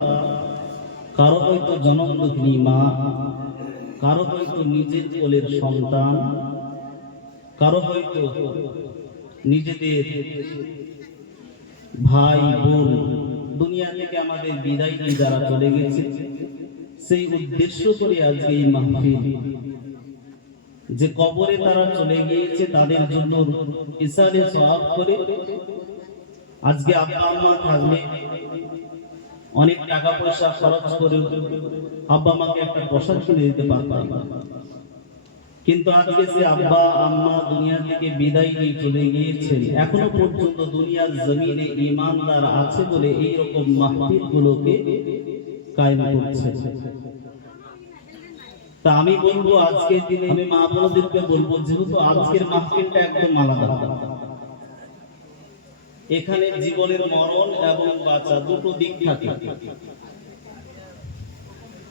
কারো হয়তো জনম দুঃখিনী মা, কারো হয়তো নিজের কোলের সন্তান, কারো হয়তো নিজেদের ভাই বোন দুনিয়া থেকে আমাদের বিদায় নিয়ে যারা চলে গেছে, সেই উদ্দেশ্য করে আজকে এই মাহফিল। যে কবরে তারা চলে গিয়েছে তাদের জন্য ইসালে সওয়াব করে আজকে আব্বা আম্মা থাকলে অনেক টাকা পয়সা খরচ করে আব্বা আমাকে একটা প্রসাদ কিনে দিতে পারতাম, কিন্তু আজকে সে আব্বা আম্মা দুনিয়া থেকে বিদায় নিয়ে চলে গিয়েছেন, এখনো পর্যন্ত দুনিয়ার জমিনে ঈমানদার আছে বলে এই রকম মাহফিল গুলোকে কায়েম করছে। তা আমি বলবো আজকের দিনে আমি মা বোনদেরকে বলবো, যেহেতু আজকের মাহফিলটা একদম আলাদা, এখানে জীবনের মরণ এবং বাঁচা দুটো দিক থাকে।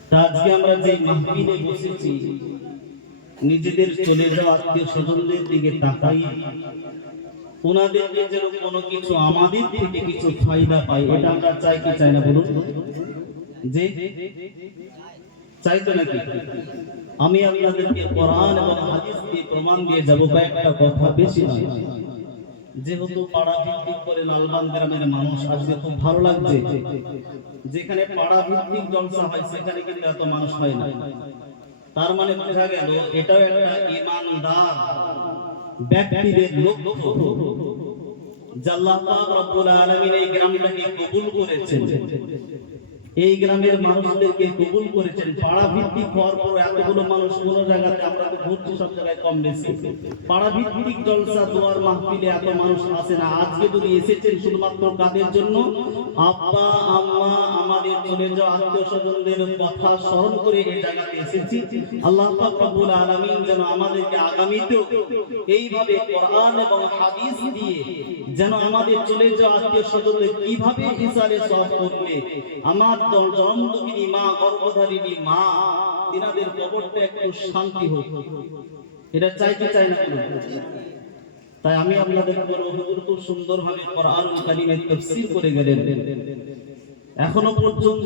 তা আজকে আমরা যে মাহফিলে বসেছি, নিজেদের চলে যাওয়া আত্মীয় স্বজনদের দিকে তাকাই, ওনাদেরকে যেন কোনো কিছু আমাদের থেকে কিছু ফায়দা পাই, এটা আমরা চাই কি চাই না বলুন? যে চাই তো নাকি? আমি আপনাদেরকে কোরআন এবং হাদিস দিয়ে প্রমাণ দিয়ে যাবো, কয়েকটা কথা, বেশি নয়। যেহেতু পাড়া ভিত্তিক করে লালবান গ্রামের মানুষ, আজকে খুব ভালো লাগছে, যেখানে পাড়া ভিত্তিক জলসা হয় সেখানে কিন্তু এত মানুষ হয় না। তার মানে বোঝা গেল এটাও একটা ঈমানদার ব্যক্তিদের লক্ষ্য, আল্লাহ পাক রব্বুল আলামিন এই গ্রামটাকে কবুল করেছেন, এই গ্রামের মানুষদেরকে কবুল করেছেন। পাড়া ভিত্তিক হওয়ার পর এতগুলো মানুষ কোন জায়গাতে আমরা তো ঘুরছি, সব জায়গায় কম বেশি। পাড়া ভিত্তিক জলসা দোয়ার মাহফিলে এত মানুষ আসে না। আজকে যদি এসেছেন শুধুমাত্র কাদের জন্য? আব্বা আম্মা আমাদের চলে যাওয়া আত্মীয় স্বজনদের কথা স্মরণ করে এই জায়গাতে এসেছি। আল্লাহ পাক রব্বুল আলামিন যেন আমাদেরকে আগামীতেও এইভাবে কোরআন এবং হাদিস দিয়ে যেন আমাদের চলে যাওয়া আত্মীয় স্বজনদের কিভাবে ইসালে সওয়াব করবে, আমার জনমদুঃখিনী মা, গর্ভধারিণী মা, তিনাদের কবরটা একটু শান্তি হোক, এটা চাইতে চাই না। তাই আমি আপনাদের বলবো, হুজুর খুব সুন্দরভাবে কোরআনুল কারীমের তাফসীর করে গেলেন। এখনো পর্যন্ত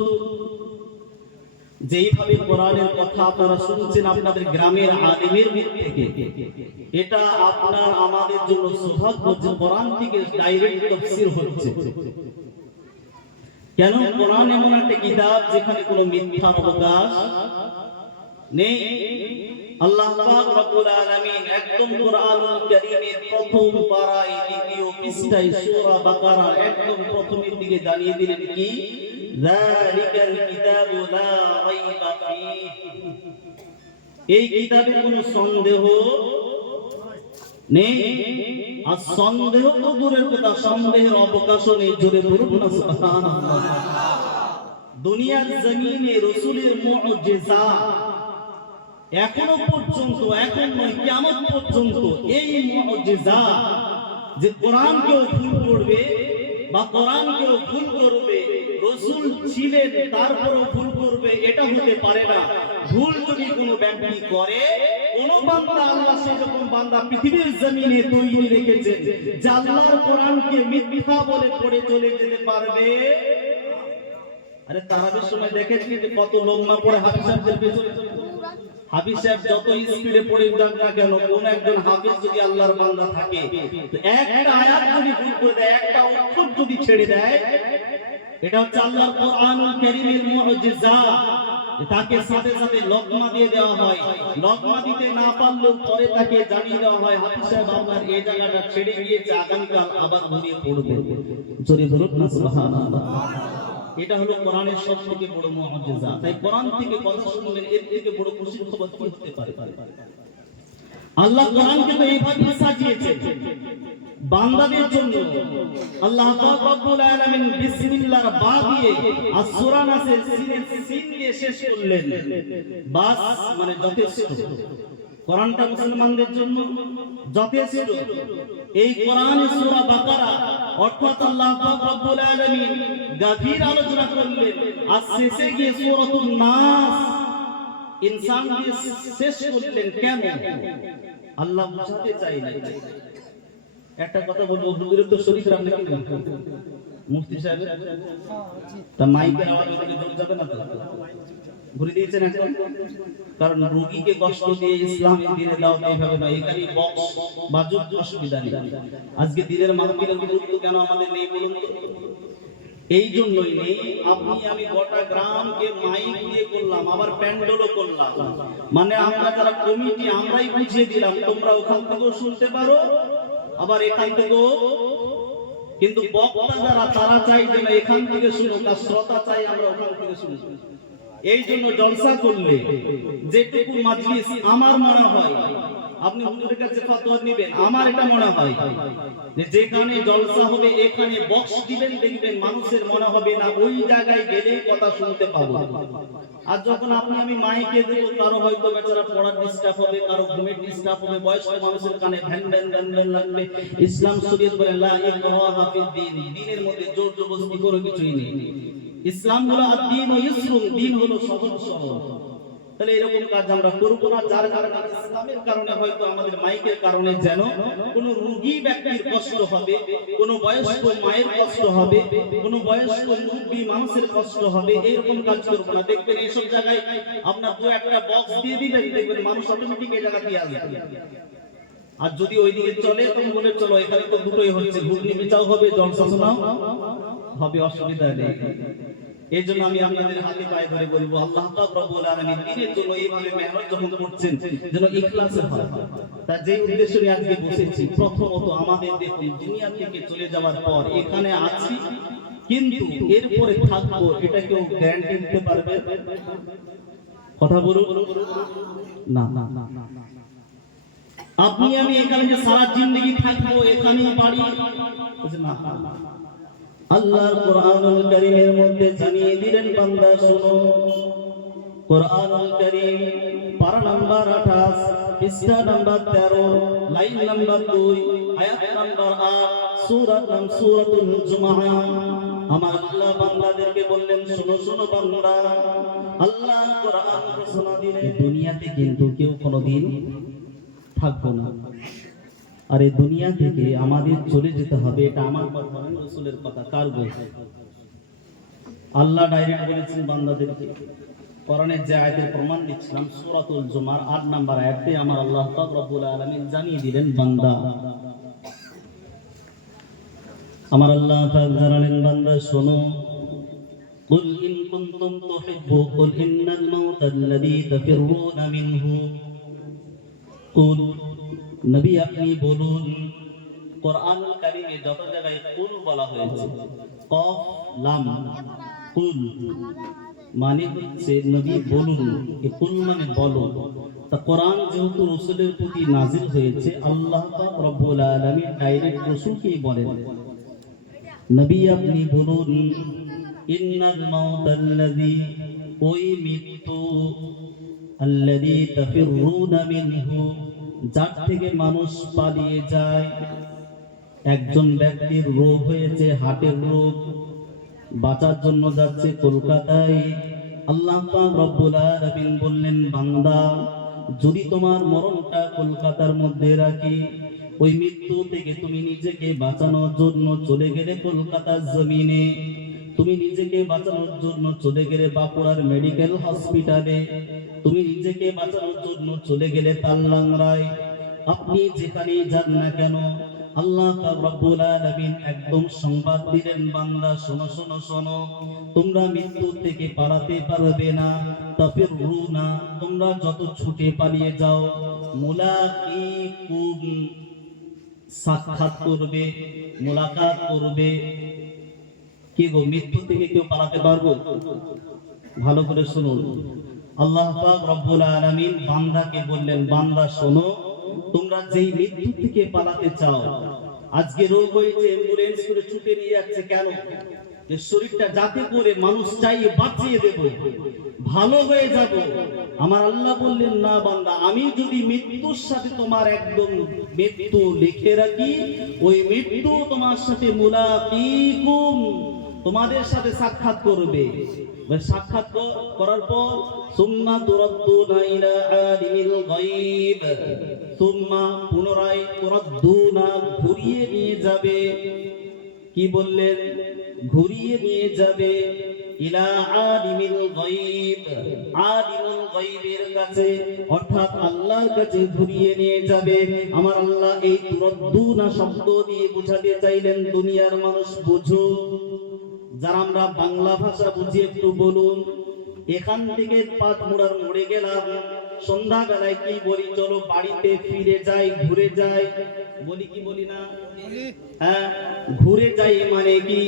যেইভাবে কোরআনের কথা আপনারা শুনছেন আপনাদের গ্রামের আলেমের মুখ থেকে, এটা আপনার আমাদের জন্য সৌভাগ্য যে কোরআন থেকে ডাইরেক্ট তাফসীর হচ্ছে। কেন? কোরআন এমন একটা কিতাব যেখানে কোনো মিথ্যার অবকাশ নেই। আল্লাহ পাক রব্বুল আলামিন একদম কোরআনুল কারীমের প্রথম পারায় দ্বিতীয় পৃষ্ঠায় সূরা বাকারার একদম প্রথমের দিকে জানিয়ে দিলেন কি, যালিকাল কিতাবু লা রাইবা ফীহ, এই কিতাবে কোনো সন্দেহ নেই। আর সন্দেহ তো দূরের কথা, সন্দেহের অবকাশও নেই। জোরে বলুন না সুবহানাল্লাহ। দুনিয়ার জমিনে রাসূলের মুজিজা এখনো পর্যন্ত, এখন নয় কিয়ামত পর্যন্ত, এই মুজিজা যে কোরআনকেও ভুল করবে বা কোরআনকেও ভুল করবে, রাসূল ছিলেন তারপরও ভুল করবে, এটা হতে পারে না। ভুল যদি কোনো ব্যক্তি করে, কোন বান্দা, আল্লাহ সেরকম বান্দা পৃথিবীর জমিনে তৈরি রেখেছেন যে আল্লাহর কোরআনকে মিথ্যা বলে পড়ে চলে যেতে পারবে। আরে তারাবির সময় দেখেছি যে কত লম্বা পড়ে হাফিজ সাহেবদের পেছনে। হাফিজ সাহেব যত স্পিডে পড়ে যাক না কেন, কোন একজন হাফিজ যদি আল্লাহর বান্দা থাকে, তো একটা আয়াত যদি ভুল করে দেয়, একটা অক্ষর যদি ছেড়ে দেয়, এটা হচ্ছে আল্লাহর কোরআনুল কারীমের মুজিজা। তাকে সাথে সাথে লোকমা দিয়ে দেওয়া হয়, লোকমা দিতে না পারলেও পরে তাকে জানিয়ে দেওয়া হয়, হাফিজ সাহেব আপনার এই জায়গাটা ছেড়ে গিয়েছে, আগামীকাল আবার ঘুরিয়ে পড়বে। জোরে বলুন না সুবহানাল্লাহ। এটা হলো কোরআনের সবথেকে বড় মুজিজা। তাই কোরআন থেকে কথা শুনলেন, এর থেকে বড় খুশির খবর কি হতে পারে? আল্লাহ কোরআনকে তো এইভাবে সাজিয়েছেন বান্দাদের জন্য। আল্লাহ পাক রব্বুল আলামিন বিসমিল্লাহর বা দিয়ে আর সূরা নাসের সিনের সিন দিয়ে শেষ করলেন। বাস মানে যথেষ্ট। কোরআনটা মুসলমানদের জন্য যথেষ্ট। এই কোরআনের সূরা বাকারা অর্থাৎ আল্লাহ পাক রব্বুল আলামিন গভীর আলোচনা করলেন, আর শেষে গিয়ে সূরাতুন নাস ইনসান দিয়ে শেষ করলেন। কেন? আল্লাহ বুঝাতে চাইলেন। একটা কথা বলবো, হুজুরের তো শরীর খারাপ নাকি? মুফতি সাহেব তা মাইকের আওয়াজ ওদিকে জোর যাবে না তো? ঘুরে দিয়েছেন এখন, কারণ রোগীকে কষ্ট দিয়ে ইসলামের দিনে দাও এইভাবে নয়, এখানে বক্স বাজুক অসুবিধা নেই। আজকে দিনের মাহফিলের গুরুত্ব কেন আমাদের নেই বলুন তো? এই জন্যই নেই। আপনি আমি গোটা গ্রামকে মাইক দিয়ে করলাম, আবার প্যান্ডেলও করলাম, মানে আমরা যারা কমিটি আমরাই বুঝিয়ে দিলাম তোমরা ওখান থেকেও শুনতে পারো আবার এখান থেকেও, কিন্তু বক্তা যারা তারা চাই যে না এখান থেকে শুনো, তার শ্রোতা চাই আমরা ওখান থেকে শুনি। এই জন্য জলসা করলে যেটুকু মাজলিস আমার মনে হয়, আপনি হুজুরের কাছে ফতোয়া নেবেন, আমার এটা মনে হয় যে যেখানে জলসা হবে এখানে বক্স দিবেন, দেখবেন মানুষের মনে হবে না ওই জায়গায় গেলে কথা শুনতে পাবো। আর যখন আপনি আমি মাইকে দেবো, কারো হয়তো বেচারা পড়ার ডিস্টার্ব হবে, কারো ঘুমের ডিস্টার্ব হবে, বয়স্ক মানুষের কানে ভ্যান ভ্যান ভ্যান ভ্যান লাগবে। ইসলাম শরীয়ত বলে লা ইকরাহা ফিদ-দীন, দ্বীনের মধ্যে জোর জবরদস্তি কোনো কিছুই নেই। ইসলাম হলো আদ-দীন ও ইসরুন, দ্বীন হলো সহজ সরল। তাহলে এরকম কাজ আমরা করব না, যার কারণে ইসলামের কারণে হয়তো আমাদের মাইকের কারণে যেন কোনো রোগী ব্যক্তির কষ্ট হবে, কোনো বয়স্ক মায়ের কষ্ট হবে, কোনো বয়স্ক মুরব্বী মানুষের কষ্ট হবে, এরকম কাজ করব না। দেখবেন এইসব জায়গায় আপনার দু একটা বক্স দিয়ে দিবেন, দেখবেন মানুষ অটোমেটিক এই জায়গা দিয়ে আসবে। আর যদি ওইদিকে চলে তুমি বলে চলো এখানে তো দুটোই হচ্ছে, ঘুগনি বিচাও হবে, জলসা শোনাও হবে, অসুবিধা নেই। এই জন্য আমি আপনাদের হাতে পায়ে ধরে বলবো, আল্লাহ পাক রব্বুল আলামিন দ্বীনের জন্য এইভাবে মেহনত যখন করছেন যেন ইখলাসে হয়। তার যে উদ্দেশ্য নিয়ে আজকে বসেছি, প্রথমত আমাদের দেখুন দুনিয়া থেকে চলে যাওয়ার পর এখানে আছি কিন্তু এরপরে থাকবো, এটা কেউ গ্যারান্টি দিতে পারবে? কথা বলুন না। আপনি আমি এখানে যে সারা জিন্দেগি থাকবো, এখানেই বাড়ি না। আল্লাহর কোরআনুল কারীমের মধ্যে জানিয়ে দিলেন বান্দা শোনো, কোরআনুল কারীম পারা নাম্বার 28 পৃষ্ঠা নাম্বার 13 লাইন নাম্বার 2 আয়াত নাম্বার 8 সূরার নাম সূরাতুল জুমআহ। আমার আল্লাহ বান্দাদেরকে বললেন শোনো শোনো বান্দা, আল্লাহ কোরআন ঘোষণা দিলেন দুনিয়াতে কিন্তু কেউ কোনোদিন থাকবো না, আর এই দুনিয়া থেকে আমাদের চলে যেতে হবে। এটা আমার কথা নয়, রাসূলের কথা। কার বলছে? আল্লাহ ডাইরেক্ট বলেছেন বান্দাদেরকে। কোরআনের যে আয়াতের প্রমাণ দিচ্ছিলাম সূরাতুল জুমার 8 নম্বর আয়াতে আমার আল্লাহ পাক রব্বুল আলামিন জানিয়ে দিলেন বান্দা, আমার আল্লাহ পাক জানালেন বান্দা শোনো, কুল ইন কুনতুম তুহিব্বুকুল ইন্নাল মাউতাল্লাযী তাফিররুনা মিনহু। কুল নবী আপনি বলুন। কোরআনুল কারীমে যত জায়গায় কুল বলা হয়েছে, কফ লাম কুল মানে হচ্ছে নবী বলুন, এই কুল মানে বলো। তা কোরআন যেহেতু রাসূলের প্রতি নাজিল হয়েছে, আল্লাহ পাক রব্বুল আলামিন ডাইরেক্ট রাসূলকেই বলেন নবী আপনি বলুন, ইন্নাল মাউতাল্লাযী, ওই মৃত্যু, আল্লাযী তাফিররুনা মিনহু, যার থেকে মানুষ পালিয়ে যায়। একজন ব্যক্তির রোগ হয়েছে, হার্টের রোগ, বাঁচার জন্য যাচ্ছে কলকাতায়। আল্লাহ পাক রব্বুল আলামিন বললেন বান্দা, যদি তোমার মরণটা কলকাতার মধ্যে রাখি, ওই মৃত্যু থেকে তুমি নিজেকে বাঁচানোর জন্য চলে গেলে কলকাতার জমিনে, তুমি নিজেকে বাঁচানোর জন্য চলে গেলে বাঁকুড়ার মেডিকেল হসপিটালে, তুমি নিজেকে বাঁচানোর জন্য চলে গেলে তাললাংরায়, আপনি যেখানেই যান না কেন আল্লাহ পাক রব্বুল আলামিন একদম সংবাদ দিলেন বান্দা শোনো শোনো শোনো, তোমরা মৃত্যু থেকে পালাতে পারবে না। তাফিররুনা, তোমরা যত ছুটে পালিয়ে যাও, মুলাকিকুম, সাক্ষাৎ করবে, মুলাকাত করবে। কি গো, মৃত্যু থেকে কেউ পালাতে পারবো? ভালো করে শুনুন, আল্লাহ পাক রব্বুল আলামিন বান্দাকে বললেন বান্দা শোনো, তোমরা যেই মৃত্যু থেকে পালাতে চাও, আজকে রোগ হয়েছে অ্যাম্বুলেন্স করে ছুটে নিয়ে যাচ্ছে কেন? যে শরীরটা যাতে করে মানুষ চাই বাঁচিয়ে দেব, ভালো হয়ে যাব। আমার আল্লাহ বললেন না বান্দা, আমি যদি মৃত্যুর সাথে তোমার একদম মৃত্যু লিখে রাখি, ওই মৃত্যু তোমার সাথে মুলাকিকুম, তোমাদের সাথে সাক্ষাৎ করবে। সাক্ষাৎ করার পর সুম্মা তুরাদ্দুনা ইলা আলিমিল গায়ব, সুম্মা পুনরায় তুরাদ্দুনা, ঘুরিয়ে নিয়ে যাবে। কি বললেন? ঘুরিয়ে নিয়ে যাবে ইলা আলিমিল গায়ব, আলিমুল গায়বের কাছে, অর্থাৎ আল্লাহর কাছে ঘুরিয়ে নিয়ে যাবে। আমার আল্লাহ এই তুরদ্দুনা শব্দ দিয়ে বোঝাতে চাইলেন দুনিয়ার মানুষ বুঝো। যারা আমরা বাংলা ভাষা বুঝি একটু বলুন। এখান থেকে পাঁচ মোড়ার মোড়ে গেলাম, সন্ধ্যাবেলায় কি বলি, চলো বাড়িতে ফিরে যাই, ঘুরে যাই, বলি কি বলি না? হ্যাঁ, ঘুরে যাই মানে কি,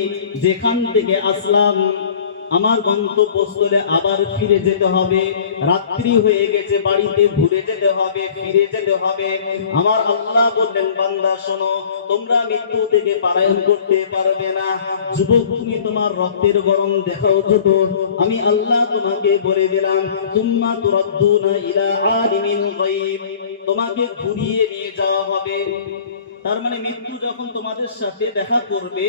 যেখান থেকে আসলাম আমার গন্তব্যস্থলে আবার ফিরে যেতে হবে। রাত্রি হয়ে গেছে, বাড়িতে ঘুরে যেতে হবে, ফিরে যেতে হবে। আমার আল্লাহ বললেন, বান্দা শোনো, তোমরা মৃত্যু থেকে পলায়ন করতে পারবে না। যুবক, তুমি তোমার রক্তের গরম দেখাও ছোট, আমি আল্লাহ তোমাকে বলে দিলাম, তুম্মা তুরাদ্দুনা ইলা আলিমিল গায়ব, তোমাকে ঘুরিয়ে নিয়ে যাওয়া হবে। তার মানে মৃত্যু যখন তোমাদের সাথে দেখা করবে,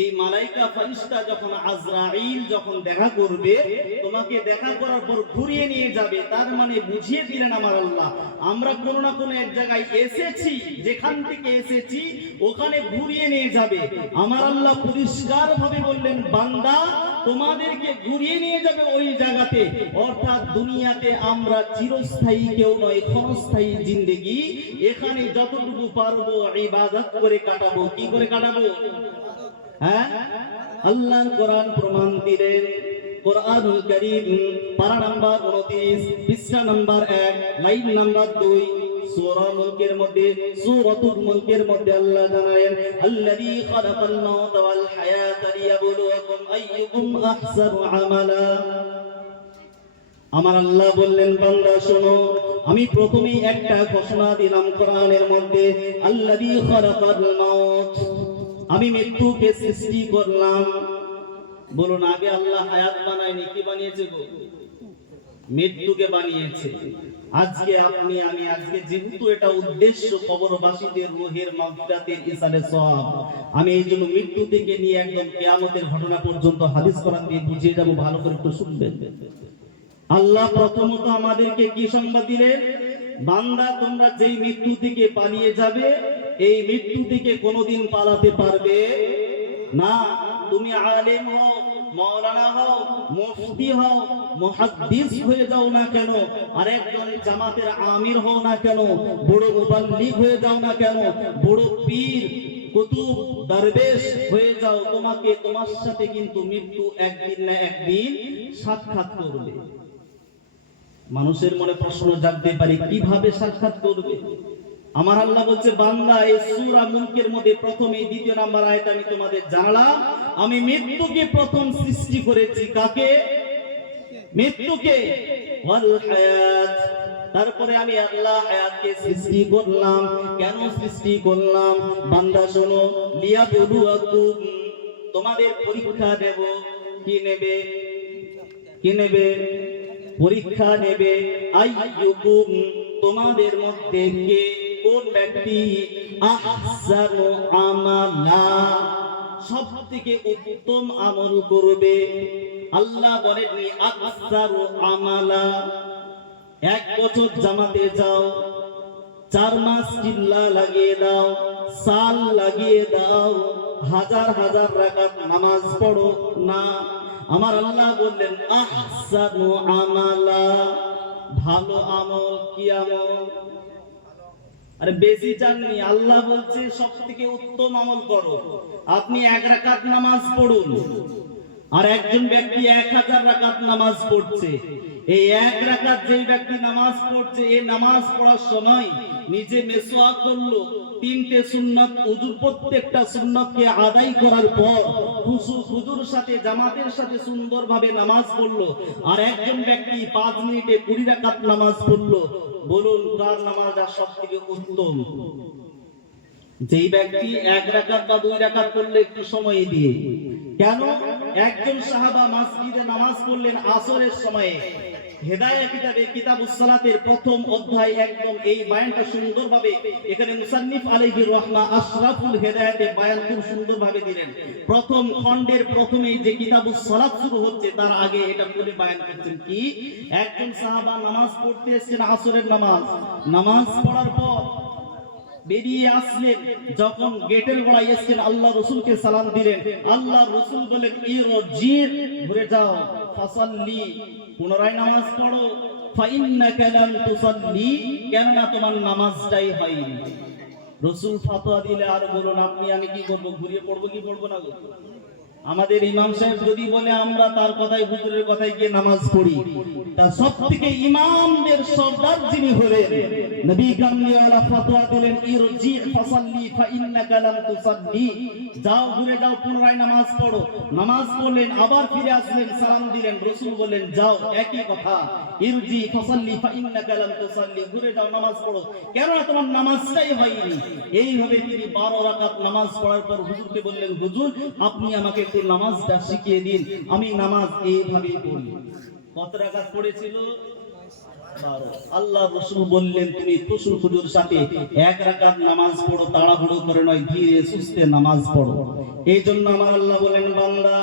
এই মালাইকা ফেরেশতা যখন আজরাইল যখন দেখা করবে, তোমাকে দেখা করার পর ঘুরিয়ে নিয়ে যাবে। তার মানে বুঝিয়ে দিলেন আমার আল্লাহ, আমরা কোন না কোন এক জায়গায় এসেছি, যেখান থেকে এসেছি ওখানে ঘুরিয়ে নিয়ে যাবে। আমার আল্লাহ পরিষ্কার ভাবে বললেন, বান্দা তোমাদেরকে ঘুরিয়ে নিয়ে যাবে ওই জায়গাতে। অর্থাৎ দুনিয়াতে আমরা চিরস্থায়ী কেউ নয়, ক্ষণস্থায়ী জিন্দেগি। এখানে যতটুকু পারবো ইবাদত করে কাটাবো। কি করে কাটাবো? হ্যাঁ, আল্লাহর কোরআন প্রমাণ দিলেন। কোরআনুল কারীম পারা নাম্বার 29, পৃষ্ঠা নাম্বার 1, লাইন নাম্বার 2, সূরা মুলকের মধ্যে, সূরাতুল মুলকের মধ্যে আল্লাহ জানালেন, আল্লাযী খালাকাল মাউতা ওয়াল হায়াতা লিয়াবলুয়াকুম আইয়ুকুম আহসানু আমালা। আমার আল্লাহ বললেন, বান্দা শোনো, আমি প্রথমেই একটা ঘোষণা দিলাম কোরআনের মধ্যে, আল্লাযী খালাকাল মাউত, আমি মৃত্যুকে সৃষ্টি করলাম। বলুন, আগে আল্লাহ হায়াত বানায়নি, কি বানিয়েছে গো? মৃত্যুকে বানিয়েছে। আজকে আপনি আমি আজকে যেহেতু এটা উদ্দেশ্য কবরবাসীদের রূহের মাগফিরাতের ইসালে সওয়াব, আমি এই জন্য মৃত্যু থেকে নিয়ে একদম কিয়ামতের ঘটনা পর্যন্ত হাদিস কোরআন দিয়ে বুঝিয়ে যাব, ভালো করে একটু শুনবেন। আল্লাহ প্রথমত আমাদেরকে কি সংবাদ দিলেন? বান্দা তোমরা যেই মৃত্যু থেকে পালিয়ে যাবে, এই মৃত্যু থেকে কোনোদিন পালাতে পারবে না। তুমি আলেম হও, মাওলানা হও, মুফতি হও, মুহাদ্দিস হয়ে যাও না কেন, আর একজন জামাতের আমির হও না কেন, বড় মুবাল্লিগ হয়ে যাও না কেন, বড় পীর কুতুব দরবেশ হয়ে যাও, তোমার সাথে কিন্তু মৃত্যু একদিন না একদিন সাক্ষাৎ করবে। মানুষের মনে প্রশ্ন জাগতে পারে, কিভাবে সাক্ষাৎ করবে? আমার আল্লাহ বলছে, বান্দা এই সূরা মুলকের মধ্যে প্রথম এই দ্বিতীয় নাম্বার আয়াত আমি তোমাদের জানালাম, আমি মৃত্যুকে প্রথম সৃষ্টি করেছি। কাকে? মৃত্যুকে। ওয়াল হায়াত, তারপরে আমি আল্লাহ হায়াতকে সৃষ্টি করলাম। কেন সৃষ্টি করলাম? বান্দা শোনো, লিয়াবলুয়াকুম, তোমাদের পরীক্ষা দেব। কি নেবে? কি নেবে? পরীক্ষা নেবে। আইয়ুকুম, তোমাদের মধ্যে কে, কোন ব্যক্তি আহসানু আমালা, সবথেকে উত্তম আমল করবে। আল্লাহ বলেননি আকসারু আমালা। 1 বছর জামাতে যাও, 4 মাস চিল্লা লাগিয়ে দাও, সাল লাগিয়ে দাও, হাজার হাজার রাকাত নামাজ পড়ো না। আমার আল্লাহ বললেন আহসানু আমালা, ভালো আমল। কি আমল? আরে বেশি চাননি, আল্লাহ বলছে সবথেকে উত্তম আমল করো। আপনি 1 রাকাত নামাজ পড়ুন, আর একজন ব্যক্তি 1000 রাকাত নামাজ পড়ছে। এই 1 রাকাত যেই ব্যক্তি নামাজ পড়ছে, এই নামাজ পড়ার সময় নিজে মেসওয়াক করলো, 3টে সুন্নাত ওযুর, প্রত্যেকটা সুন্নাতকে আদায় করার পর খুশু খুজুর সাথে জামাতের সাথে সুন্দরভাবে নামাজ পড়লো। আর একজন ব্যক্তি 5 মিনিটে 20 রাকাত নামাজ পড়লো। বলুন কার নামাজটা সবথেকে উত্তম? যেই ব্যক্তি 1 রাকাত বা 2 রাকাত পড়লে একটু সময় দিয়ে। কেন? একজন সাহাবা মসজিদে নামাজ পড়লেন আসরের সময়ে। হেদায়েত কিতাবে কিতাবুস সালাতের প্রথম অধ্যায় একদম এই বয়ানটা সুন্দরভাবে এখানে মুসান্নিফ আলাইহির রাহমা আশরাফুল হেদায়েতে বয়ান খুব সুন্দরভাবে দিলেন। প্রথম খণ্ডের প্রথমেই যে কিতাবুস সালাত শুরু হচ্ছে, তার আগে এটা করে বয়ান করছেন কি, একজন সাহাবা নামাজ পড়তে এসেছেন আসরের নামাজ। নামাজ পড়ার পর বেরিয়ে আসলেন, যখন গেটের গোড়ায় এসেছেন আল্লাহ রাসূলকে সালাম দিলেন। আল্লাহ রাসূল বলেন ইরজি, ঘুরে যাও, ফাসাল্লি, পুনরায় নামাজ পড়ো, ফাইন্নাকা লাম তুসাল্লি, কেননা তোমার নামাজটাই হয়নি। রাসূল ফতোয়া দিলে আর বলুন আপনি আমি কি করব, ঘুরিয়ে পড়বো কি পড়বো না? আমাদের ইমাম সাহেব যদি বলে আমরা তার কথায় হুজুরের কথায় গিয়ে নামাজ পড়ি, তা সবথেকে ইমামদের সর্দার যিনি হলেন নবী কামলিওয়ালা ফতোয়া দিলেন ইরজি ফাসাল্লি ফাইন্নাকা লাম তুসাল্লি, যাও ঘুরে যাও, পুনরায় নামাজ পড়ো। নামাজ পড়লেন, আবার ফিরে আসলেন, সালাম দিলেন, রাসূল বললেন যাও, একই কথা, ইরজি ফাসাল্লি ফাইন্নাকা লাম তুসাল্লি, ঘুরে যাও, নামাজ পড়ো, কেননা তোমার নামাজটাই হয়নি। এইভাবে তিনি 12 রাকাত নামাজ পড়ার পর হুজুরকে বললেন হুজুর আপনি আমাকে একটু নামাজটা শিখিয়ে দিন, আমি নামাজ এইভাবেই পড়ি। কত রাকাত পড়েছিল? 12। আল্লাহ রাসূল বললেন তুমি খুশুর সাথে 1 রাকাত নামাজ পড়ো, তাড়াহুড়ো করে নয়, ধীরে সুস্থে নামাজ পড়ো। এই জন্য আমার আল্লাহ বলেন বান্দা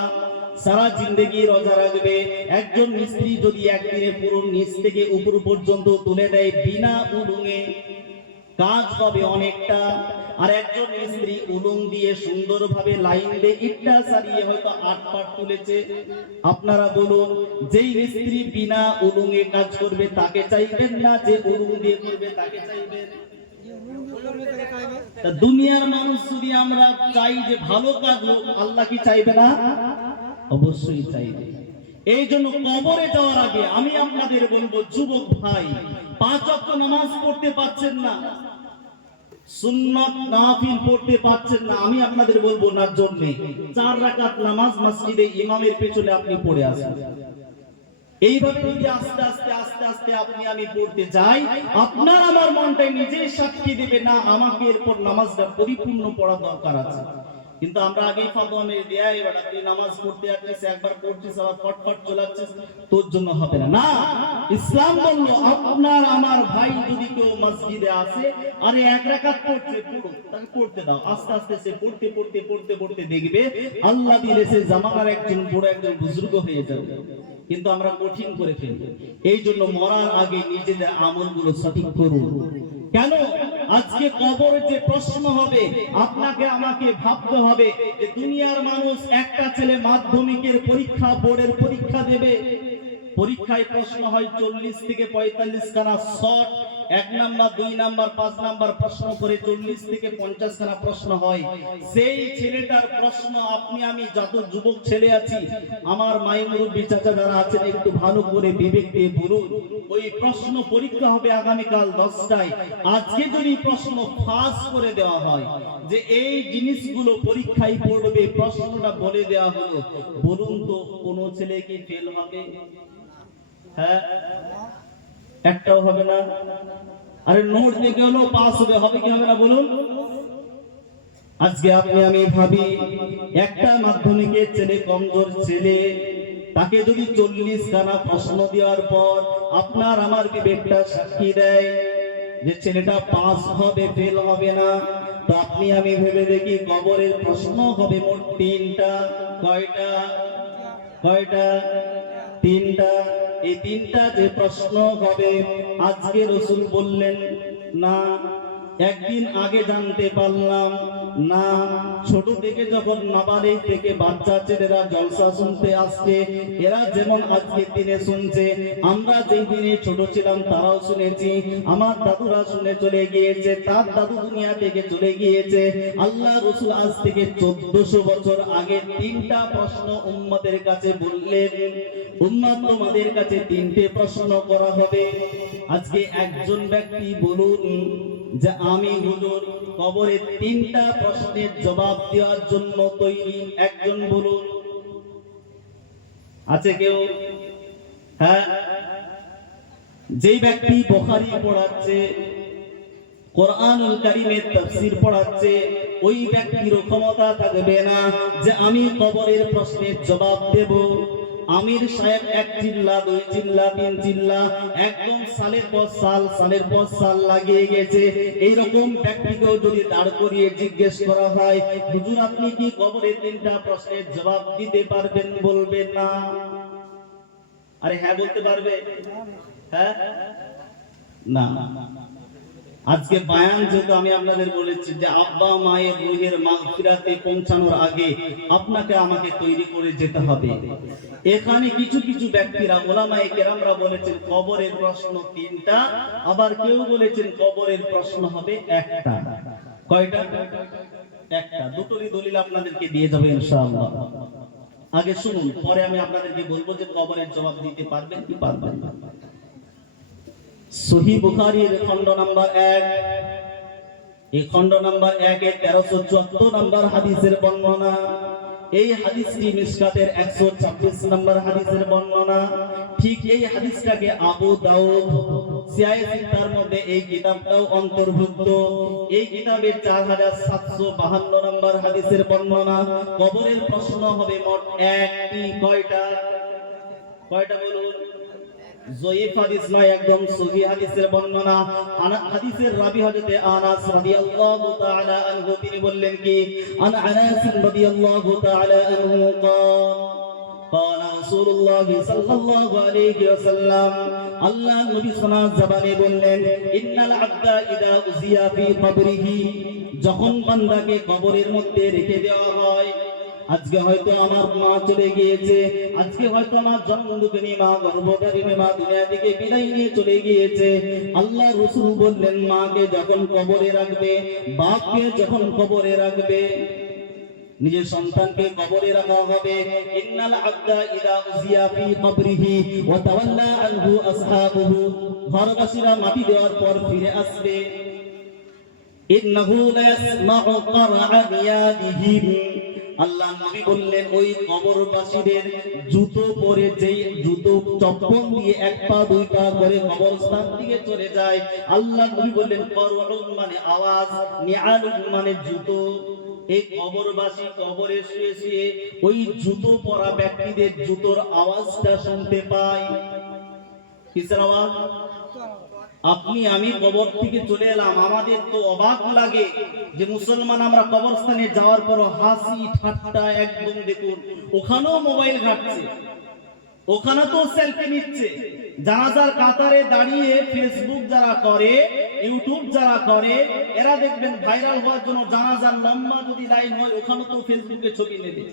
সারা জিন্দেগি রোজা রাখবে। একজন মিস্ত্রি যদি একদিনে পুরো নিচ থেকে উপর পর্যন্ত তুলে দেয় বিনা উলুঙে, কাজ হবে অনেকটা। আর একজন মিস্ত্রি উলুং দিয়ে সুন্দরভাবে লাইন দিয়ে ইটটা সারিয়ে হয়তো 8 পাট তুলেছে। আপনারা বলুন যেই মিস্ত্রি বিনা উলুঙে কাজ করবে তাকে চাইবেন না যে উলুং দিয়ে করবে তাকে চাইবেন? দুনিয়ার মানুষ যদি আমরা চাই যে ভালো কাজ হোক, আল্লাহ কি চাইবে না? অবশ্যই চাইবে। এই জন্য কবরে যাওয়ার আগে আমি আপনাদের বলবো যুবক ভাই, 5 ওয়াক্ত নামাজ পড়তে পারছেন না, সুন্নাত নাফিল পড়তে পারছেন না, আমি আপনাদের বলবো না জন্য 4 রাকাত নামাজ মসজিদে ইমামের পেছনে আপনি পড়ে আসুন। এইভাবে যদি আস্তে আস্তে আস্তে আস্তে আপনি আমি পড়তে যাই, আপনার আমার মনটাই নিজেই সাক্ষী দেবে না আমাকে এরপর নামাজটা পরিপূর্ণ পড়া দরকার আছে। কিন্তু আমরা আগেই ফতোয়া মেরে দেয়া এবারে তুই নামাজ পড়তে আসছিস, একবার পড়ছিস আবার ফটফট চলাচ্ছিস, তোর জন্য হবে না। না, ইসলাম বলল আপনার আমার ভাই যদি কেউ মসজিদে আসে, আরে 1 রাকাত পড়ছে পুরো, তাকে পড়তে দাও। আস্তে আস্তে সে পড়তে পড়তে পড়তে পড়তে দেখবে আল্লাহ দিলে সে জামানার একজন বড় একজন বুজুর্গ হয়ে যাবে। কিন্তু আমরা কঠিন করে ফেলি। এই জন্য মরার আগে নিজেদের আমলগুলো সঠিক করুন। কেন? আজকে কবরে যে প্রশ্ন হবে, আপনাকে আমাকে ভাবতে হবে যে দুনিয়ার মানুষ, একটা ছেলে মাধ্যমিকের পরীক্ষা বোর্ডের পরীক্ষা দেবে, পরীক্ষায় প্রশ্ন হয় 40 থেকে 45 খানা শর্ট, 1 নাম্বার 2 নাম্বার 5 নাম্বার প্রশ্ন করে 40 থেকে 50 খানা প্রশ্ন হয়। সেই ছেলেটার প্রশ্ন আপনি আমি যত যুবক ছেলে আছি, আমার মাই মুরব্বি চাচা যারা আছেন একটু ভালো করে বিবেক দিয়ে বলুন, ওই প্রশ্ন পরীক্ষা হবে আগামীকাল 10টায়। আজকে যদি প্রশ্ন ফাঁস করে দেওয়া হয় যে এই জিনিসগুলো পরীক্ষায় পড়বে, প্রশ্নটা বলে দেওয়া হলো, বলুন তো কোন ছেলে কি ফেল হবে? হ্যাঁ, একটাও হবে না। আরে নোট দেখে হলো পাস হবে কি হবে না বলুন? আজকে আপনি আমি ভাবি একটা মাধ্যমিকের ছেলে, কমজোর ছেলে, তাকে যদি 40 খানা প্রশ্ন দেওয়ার পর আপনার আমার বিবেকটা সাক্ষী দেয় যে ছেলেটা পাস হবে ফেল হবে না, তো আপনি আমি ভেবে দেখি কবরের প্রশ্ন হবে মোট 3টা। কয়টা? 3টা। এই 3টা যে প্রশ্ন হবে, আজকে রাসূল বললেন না, একদিন আগে জানতে পারলাম না। ছোট থেকে যখন নাবালিগ থেকে বাচ্চা ছেলেরা জলসা শুনতে আসছে, এরা যেমন আজকের দিনে শুনছে, আমরা যেই দিনে ছোট ছিলাম তারাও শুনেছি। আমার দাদুরা শুনে চলে গিয়েছে, তার দাদু দুনিয়া থেকে চলে গিয়েছে। আল্লাহ রাসূল আজ থেকে 1400 বছর আগে 3টা প্রশ্ন উম্মতের কাছে বললেন, উম্মত তোমাদের কাছে 3টে প্রশ্ন করা হবে। আজকে একজন ব্যক্তি বলুন যে আমি হুজুর কবরে 3টা প্রশ্নের জবাব দেওয়ার জন্য তৈরি। একজন বলুন, আছে কেউ? হ্যাঁ, যেই ব্যক্তি বুখারী পড়াচ্ছে, কোরআনুল কারীমের তাফসীর পড়াচ্ছে, ওই ব্যক্তির ক্ষমতা থাকবে না যে আমি কবরের প্রশ্নের জবাব দেব। আমির সাহেব 1 চিল্লা 2 চিল্লা 3 চিল্লা, একদম সালের পর সাল লাগিয়ে গেছে। এইরকম ব্যক্তিকেও যদি দাঁড় করিয়ে জিজ্ঞেস করা হয়, হুজুর আপনি কি কবরে 3টা প্রশ্নের জবাব দিতে পারবেন? বলবে না। আরে হ্যাঁ বলতে পারবে? হ্যাঁ না। আজকে বায়ান যেহেতু আমি আপনাদের বলেছি যে আব্বা মায়ের রুহের মাগফিরাতে পৌঁছানোর আগে আপনাকে আমাকে তৈরি করে যেতে হবে। এখানে কিছু কিছু ব্যক্তিরা ওলামায়ে কেরামরা বলেছেন কবরের প্রশ্ন 3টা, আবার কেউ বলেছেন কবরের প্রশ্ন হবে 1টা। কয়টা? 1টা। দুটোরই দলিল আপনাদেরকে দিয়ে যাবে ইনশাআল্লাহ। আগে শুনুন, পরে আমি আপনাদেরকে বলবো যে কবরের জবাব দিতে পারবেন কি পারবেন না। সহিহ বুখারীর খণ্ড নাম্বার 1, এই খণ্ড নাম্বার 1 এর 1374 নম্বর হাদিসের বর্ণনা। এই হাদিসটি মিশকাতের 126 নম্বর হাদিসের বর্ণনা। ঠিক এই হাদিসটাকে আবু দাউদ সিয়াসিতার মধ্যে এই কিতাবটাও অন্তর্ভুক্ত। এই কিতাবের 4752 নম্বর হাদিসের বর্ণনা। কবরের প্রশ্ন হবে মোট 1টি। কয়টা? কয়টা বলুন? জয়ীফ হাদিস নয়, একদম সহিহ হাদিসের বর্ণনা। হাদিসের রাবী হযরত আনাস রাদিয়াল্লাহু তাআলা আনহু, তিনি বললেন কি আনাস রাদিয়াল্লাহু তাআলা আনহু قال رسول الله صلى الله عليه وسلم, আল্লাহ নবী সুন্নাহ জবানে বললেন ইন্নাল আবদা ইদা উযিয়া ফি কবরিহি, যখন বান্দাকে কবরের মধ্যে রেখে দেওয়া হয়। আজকে হয়তো আমার মা চলে গিয়েছে, আজকে হয়তো আমার জন্মদুঃখিনী মা, গর্ভধারিণী মা দুনিয়া থেকে বিদায় নিয়ে চলে গিয়েছে। আল্লাহ রাসূল বললেন মাকে যখন কবরে রাখবে, বাপকে যখন কবরে রাখবে, নিজের সন্তানকে কবরে রাখা হবে। ইন্নাল আবদা ইদা উযিয়া ফি কবরিহি ওয়া তাওয়াল্লা আনহু আসহাবুহু, ঘরবাসীরা মাটি দেওয়ার পর ফিরে আসবে। ইন্নাহু লা ইয়াসমাউ ক্বরআ নিয়াদিহিম, আল্লাহ নবী বললেন ওই কবরবাসীদের জুতো পরে, যেই জুতো চপ্পল দিয়ে 1 পা 2 পা করে কবরস্থান দিকে চলে যায়, আল্লাহ নবী বললেন করউন মানে আওয়াজ, নিআলুন মানে জুতো। এই কবরবাসী কবরে শুয়ে শুয়ে ওই জুতো পরা ব্যক্তিদের জুতোর আওয়াজটা শুনতে পায়। কিসের আওয়াজ? আপনি আমি কবর থেকে চলে এলাম, আমাদের তো অবাক লাগে যে মুসলমান আমরা কবরস্থানে যাওয়ার পর হাসি ঠাট্টা একদম, দেখুন ওখানেও মোবাইল ঘাটছে, ওখানে তো সেলফি নিচ্ছে। জানাজার কাতারে দাঁড়িয়ে ফেসবুক যারা করে, ইউটিউব যারা করে, এরা দেখবেন ভাইরাল হওয়ার জন্য জানাজার লম্বা যদি লাইন হয় ওখানে তো ফেসবুকে ছবি নেবে।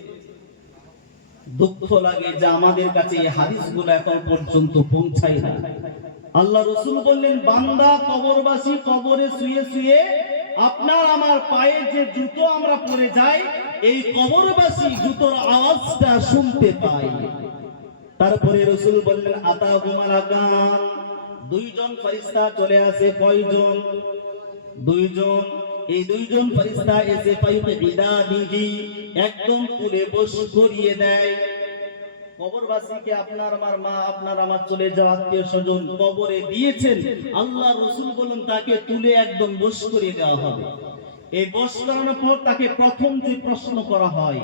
দুঃখ লাগে যে আমাদের কাছে এই হাদিসগুলো এখন পর্যন্ত পৌঁছায় না। আল্লাহ রাসূল বললেন বান্দা কবরবাসী কবরে শুয়ে শুয়ে আপনার আমার পায়ে যে জুতো আমরা পরে যাই, এই কবরবাসী জুতোর আওয়াজটা শুনতে পাই। তারপরে রাসূল বললেন আতাহু মালাকান, 2জন ফেরেশতা চলে আসে। কয়জন? 2জন। এই 2জন ফেরেশতা এসে পাইবে বিদাদিহি, একদম কুলে বস করিয়ে দেয়। কবরবাসীকে আপনার আমার মা, আপনার আমার চলে যাওয়া আত্মীয় স্বজন কবরে দিয়েছেন, আল্লাহ রাসূল বলেন তাকে তুলে একদম বস করে দেওয়া হবে। এই বস করানোর পর তাকে প্রথম যে প্রশ্ন করা হয়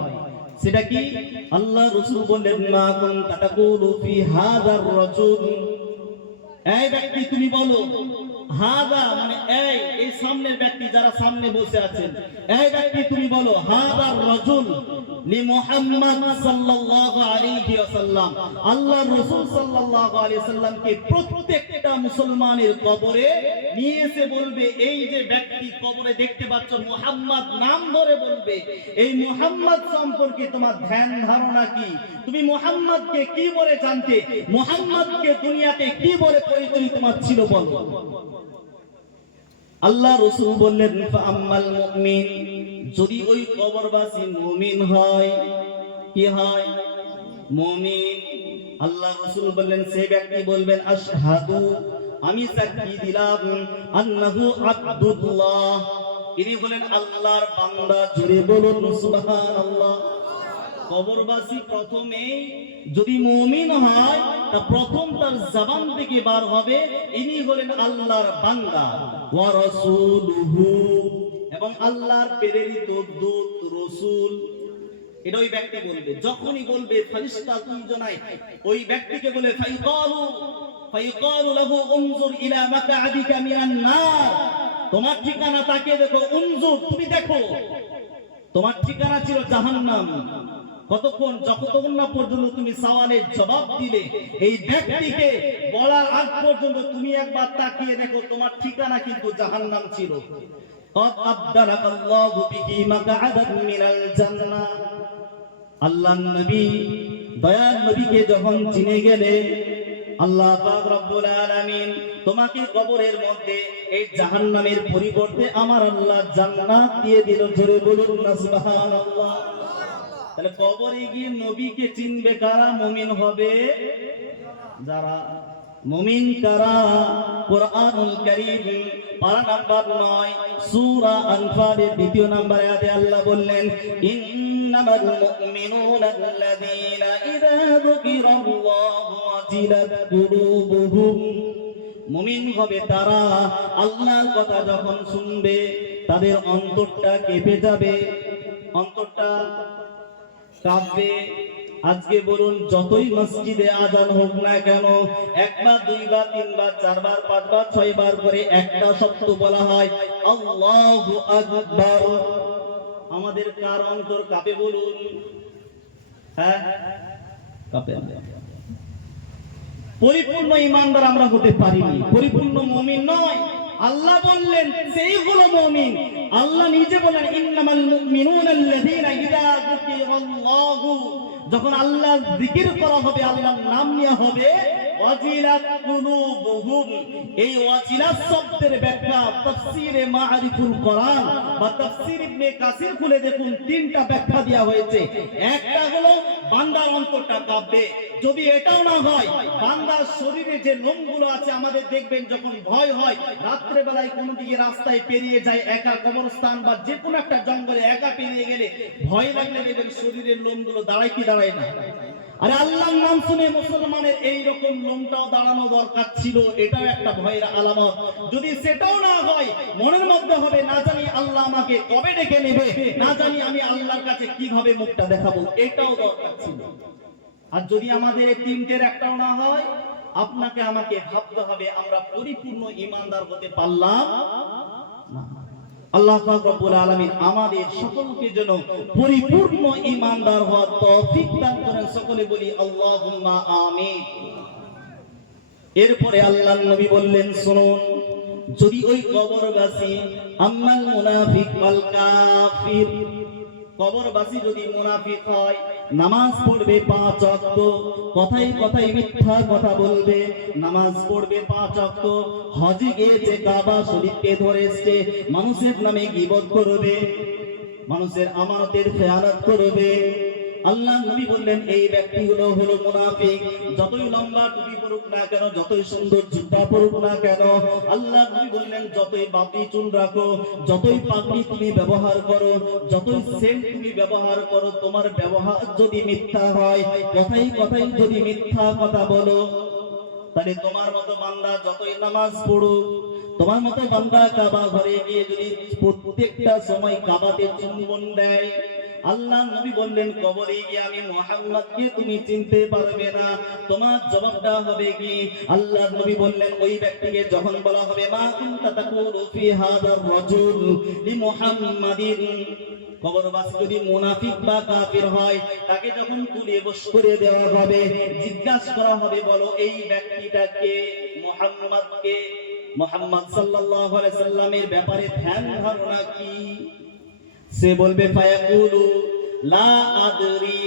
সেটা কি? আল্লাহ রাসূল বললেন মা কুনতা তাকুলু ফি হাযার রাজুল, এই ব্যক্তি তুমি বলো, হাযা মানে এই সামনের ব্যক্তি যারা সামনে বসে আছেন, এই ব্যক্তি তুমি বলো হাযার রাজুল লি মুহাম্মদ সাল্লাল্লাহু আলাইহি ওয়াসাল্লাম, আল্লাহ রাসূল সাল্লাল্লাহু আলাইহি ওয়াসাল্লামকে প্রত্যেকটা মুসলমানের কবরে নিয়ে এসে বলবে এই যে ব্যক্তি কবরে দেখতে পাচ্ছ মুহাম্মদ নাম ধরে বলবে, এই মুহাম্মদ সম্পর্কে তোমার ধ্যান ধারণা কি? তুমি মুহাম্মদকে কি বলে জানতে? মুহাম্মদকে দুনিয়াতে কি বলে পরিচয় তোমার ছিল বলো? আল্লাহ রাসূল বললেন ফাআম্মাল মুমিন, যদি ওই কবরবাসী মুমিন হয়, কি হয়? মুমিন। আল্লাহ রাসূল বললেন সেই ব্যক্তি বলবেন আশহাদু, আমি সাক্ষী দিলাম, আন্নাহু আব্দুল্লাহ, ইনি হলেন আল্লাহর বান্দা। জোরে বলুন সুবহানাল্লাহ। কবরবাসী প্রথমে যদি মুমিন হয় তা প্রথম তার জবান থেকে বার হবে ইনি হলেন আল্লাহর বান্দা ওয়া রাসূলুহু, এবং আল্লাহর প্রেরিত দূত রাসূল। এটা ওই ব্যক্তি বলবে। যখনই বলবে ফেরেশতা দুইজনাই ওই ব্যক্তিকে বলে ফাইকালু লাহু উনজুর ইলা মাকআদিকা মিনান নার, তোমার ঠিকানা তাকে দেখো, উনজুর তুমি দেখো, তোমার ঠিকানা ছিল জাহান্নাম। কতক্ষণ? যতক্ষণ না পর্যন্ত তুমি সওয়ালের জবাব দিলে। এই ব্যক্তিকে বলার আগ পর্যন্ত তুমি একবার তাকিয়ে দেখো, তোমার ঠিকানা কিন্তু জাহান্নাম ছিল। قد أبدلك الله به مقعدا من الجنة। আল্লাহ নবী, দয়ার নবীকে যখন চিনে গেলে, আল্লাহ পাক রব্বুল আলামিন তোমাকে কবরের মধ্যে এই জাহান্নামের পরিবর্তে আমার আল্লাহ জান্নাত দিয়ে দিল। জোরে বলুন না সুবহানাল্লাহ। তাহলে কবরে গিয়ে নবীকে চিনবে কারা? মুমিন হবে যারা। মুমিন কারা? কুরআনুল কারীম পারা নাম্বার 9 সূরা আনফালের 2 নম্বর আয়াতে আল্লাহ বললেন, ইন্নামাল মুমিনুনা আল্লাযীনা ইযা যুকিরাল্লাহু ওয়াজিলাত কুলুবুহুম। মুমিন হবে তারা, আল্লাহর কথা যখন শুনবে তাদের অন্তরটা কেঁপে যাবে, অন্তরটা কাঁপবে। আজকে বলুন, যতই মসজিদে আজান হোক না কেন, একবার, দুইবার, তিনবার, চারবার, পাঁচবার, ছয়বার করে একটা শব্দ বলা হয়, আল্লাহু আকবার। আমাদের কার অন্তর কাঁপে বলুন? হ্যাঁ, কাঁপে। পরিপূর্ণ ঈমানদার আমরা হতে পারিনি, পরিপূর্ণ মুমিন নয়। আল্লাহ বললেন সেই হলো মুমিন। আল্লাহ নিজে বলেন, ইন্নামাল মুমিনুনা আল্লাযীনা ইযা যুকিরাল্লাহু, যখন আল্লাহ জিকির করা হবে, আল্লাহর নাম নেওয়া হবে, ওয়াজিলাত কুলুবুহুম। এই ওয়াজিলাত শব্দের ব্যাখ্যা তাফসীরে মাআরিফুল কোরআন বা তাফসীর ইবনে কাসির খুলে দেখুন, তিনটা ব্যাখ্যা দেওয়া হয়েছে। একটা হলো বান্দার অন্তরটা কাঁপবে। যদি এটাও না হয়, বান্দার শরীরে যে লোমগুলো আছে, আমাদের দেখবেন যখন ভয় হয়, রাত্রে বেলায় কোনো দিকে রাস্তায় পেরিয়ে যায়, একা কবরস্থান বা যে কোনো একটা জঙ্গলে একা পেরিয়ে গেলে ভয় লাগলে দেখবেন শরীরের লোমগুলো দাঁড়ায় কি দাঁড়ায় না? আরে আল্লাহর নাম শুনে মুসলমানের এই রকম লোমটাও দাঁড়ানো দরকার ছিল। এটাও একটা ভয়ের আলামত। যদি সেটাও না হয়, মনের মধ্যে হবে, না জানি আল্লাহ আমাকে কবে ডেকে নেবে, না জানি আমি আল্লাহর কাছে কিভাবে মুখটা দেখাবো, এটাও দরকার ছিল। আর যদি আমাদের এই তিনটের একটাও না হয়, আপনাকে আমাকে ভাবতে হবে আমরা পরিপূর্ণ ঈমানদার হতে পারলাম না। আল্লাহ পাক রব্বুল আলামিন আমাদের সকলকে যেন পরিপূর্ণ ঈমানদার হওয়ার তৌফিক দান করেন। সকলে বলি আল্লাহুম্মা আমিন। এরপরে আল্লাহর নবী বললেন, শুনুন, যদি ওই কবরবাসী আম্মাল মুনাফিক ওয়াল কাফির, কবরবাসী যদি মুনাফিক হয়, নামাজ পড়বে 5 ওয়াক্ত, কথাই কথাই মিথ্যা কথা বলবে, নামাজ পড়বে 5 ওয়াক্ত, হজে গিয়েছে, কাবা শরীফকে ধরে এসেছে, মানুষের নামে গীবত করবে, মানুষের আমানতের খেয়ানত করবে, আল্লাহ নবী বললেন এই ব্যক্তিগুলো হলো মুনাফিক। যতই লম্বা টুপি পরুক না কেন, যতই সুন্দর জুব্বা পরুক না কেন, আল্লাহ নবী বললেন যতই বাপি চুল রাখো, যতই পাগড়ি তুমি ব্যবহার করো, যতই সেন্ট তুমি ব্যবহার করো, তোমার ব্যবহার যদি মিথ্যা হয়, কথাই কথাই যদি মিথ্যা কথা বলো, তাহলে তোমার মতো বান্দা যতই নামাজ পড়ুক, তোমার মতো বান্দা কাবা ঘরে গিয়ে যদি প্রত্যেকটা সময় কাবাতে চুম্বন দেয়, আল্লাহ নবী বললেন কবরে গিয়ে আমি মুহাম্মদকে তুমি চিনতে পারবে না, তোমার জবাবটা হবে কি? আল্লাহ নবী বললেন ওই ব্যক্তিকে যখন বলা হবে মা কুনতা তাকুলু ফি হাদার রাজুল লি মুহাম্মাদিন, কবরবাসী যদি মুনাফিক বা কাফির হয়, তাকে যখন তুলে বশ করে দেওয়া হবে, জিজ্ঞাসা করা হবে বলো এই ব্যক্তিটাকে, মুহাম্মদকে, মুহাম্মদ সাল্লাল্লাহু আলাইহি সাল্লামের ব্যাপারে ধ্যান ধারণা কি? সে বলবে ফায়াকুলু লা আদরি,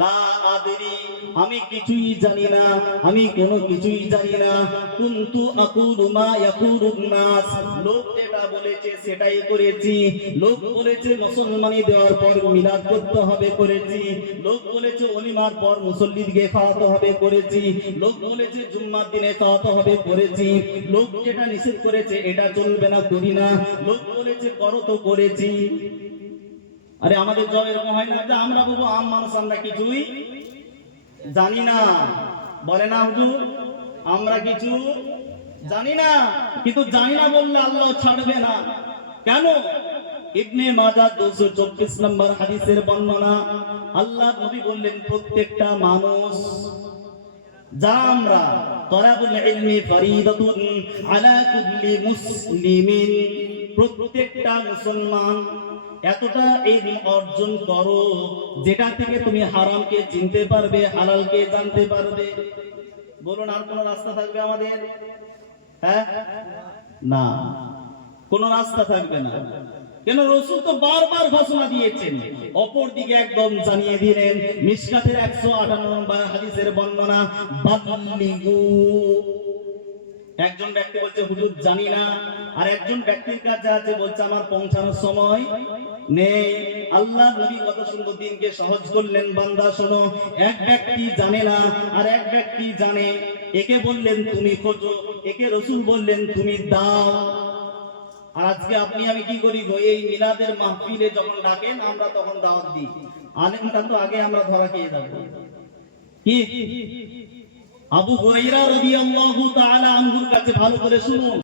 লা আদরি, আমি কিছুই জানি না, আমি কোনো কিছুই জানি না, কুনতু আকুলু মা ইয়াকুলুন নাস, লোক যেটা বলেছে সেটাই করেছি, লোক বলেছে মুসলমানি দেওয়ার পর মিলাদ করতে হবে করেছি, লোক বলেছে ওলিমার পর মুসল্লিদেরকে খাওয়াতে হবে করেছি, লোক বলেছে জুম্মার দিনে খাওয়াতে হবে করেছি, লোক যেটা নিষেধ করেছে এটা চলবে না করি না, লোক বলেছে করো তো করেছি। আরে আমাদের জব এরকম হয় না যে আমরা বলবো আম মানুষ আমরা কিছুই জানি না, বলে না হুজুর আমরা কিছু জানি না, কিন্তু জানি না বললে আল্লাহ ছাড়বে না। কেন? ইবনে মাজাহ 224 নম্বর হাদিসের বর্ণনা, আল্লাহ নবী বললেন প্রত্যেকটা মানুষ যা আমরা তলাবুল ইলমি ফরিদাতুন আলা কুল্লি মুসলিমিন, প্রত্যেকটা মুসলমান এতটা ইলম অর্জন করো যেটা থেকে তুমি হারামকে চিনতে পারবে, হালালকে জানতে পারবে। বলুন, আর কোন রাস্তা থাকবে আমাদের? হ্যাঁ, না, কোন রাস্তা থাকবে না। কেন? রাসূল তো বারবার ঘোষণা দিয়েছেন, অপর দিকে একদম জানিয়ে দিলেন। মিশকাতের 158 নম্বর হাদিসের বর্ণনা, বাল্লিগু। একজন ব্যক্তি বলছে হুজুর জানি না, আর একজন ব্যক্তির কাছে আছে বলছে আমার পৌঁছানোর সময় নেই। আল্লাহ নবী কত সুন্দর দিনকে সহজ করলেন। বান্দা শোনো, এক ব্যক্তি জানে না আর এক ব্যক্তি জানে। একে বললেন তুমি খোঁজো, একে রাসূল বললেন তুমি দাও। আর আজকে আপনি আমি কি করি গো, এই মিলাদের মাহফিলে যখন ডাকেন আমরা তখন দাওয়াত দিই, আলেমটা তো আগে আমরা ধরা খেয়ে যাবো। কি আবু হুরায়রা রাদিয়াল্লাহু তাআলা আনহুর কাছে ভালো করে শুনুন।